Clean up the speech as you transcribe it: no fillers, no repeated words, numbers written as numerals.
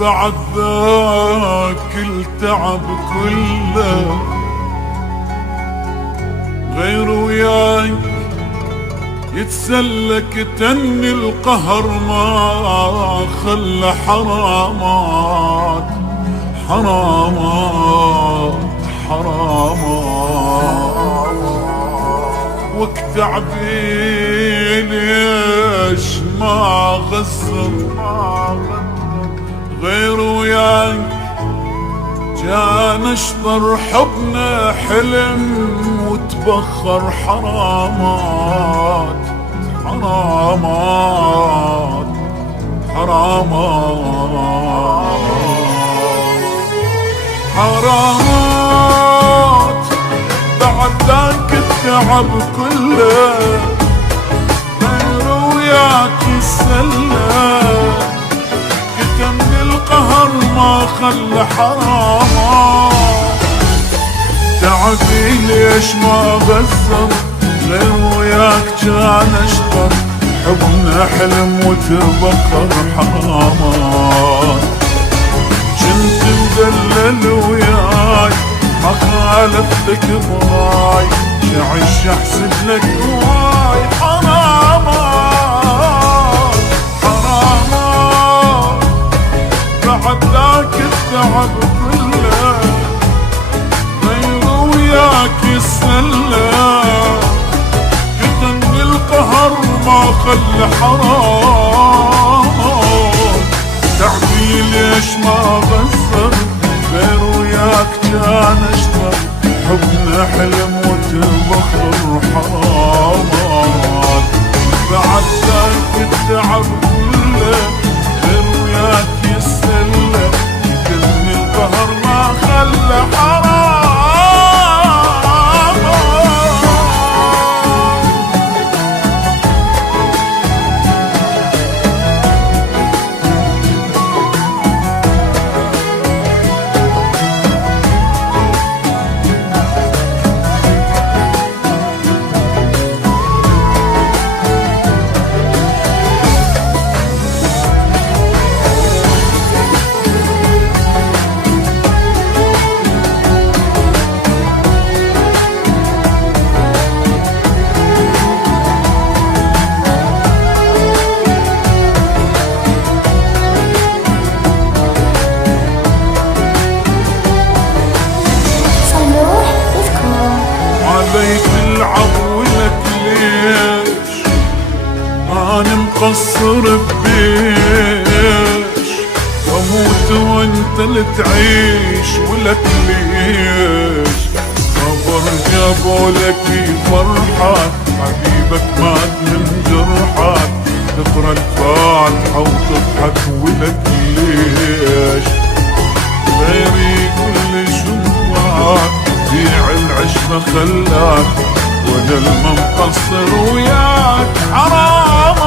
بعد ذاك التعب كله غير وياي يتسلك تني القهر ما خلى حرامات حرامات حرامات وقت عبي ليش ما غزر غير وياك جان اشطر حبنا حلم وتبخر حرامات حرامات حرامات حرامات بعد ذاك التعب كله غير وياك السلة كتمني القهر ما خلى حرامات تعبي ليش ما غزر غير وياك كان اشطر حبنا حلم وتبخر حرامات كنت مدلل وياي ما خالفتك براي شعش احسد لك هواي حرامات حرامات بعد ذاك التعب كله غير وياك السلة كتني القهر ما خلى حرام تعبي ليش ما غزر غير وياك كان اشطر حبنا حلم وتبخر حرامات بعد ذاك التعب كله غير وياك السلة كتني القهر ما خلى حرام عليك العب ولك ليش أنا مقصر ببيش واموت وانت اللي تعيش ولك ليش صبر جابولك فرحك حبيبك مات من جرحك تقرا الفاتحة وتضحك ولك ليش غيري كل شوفك بيع العشرة خلاك وانا المقصر وياك حرام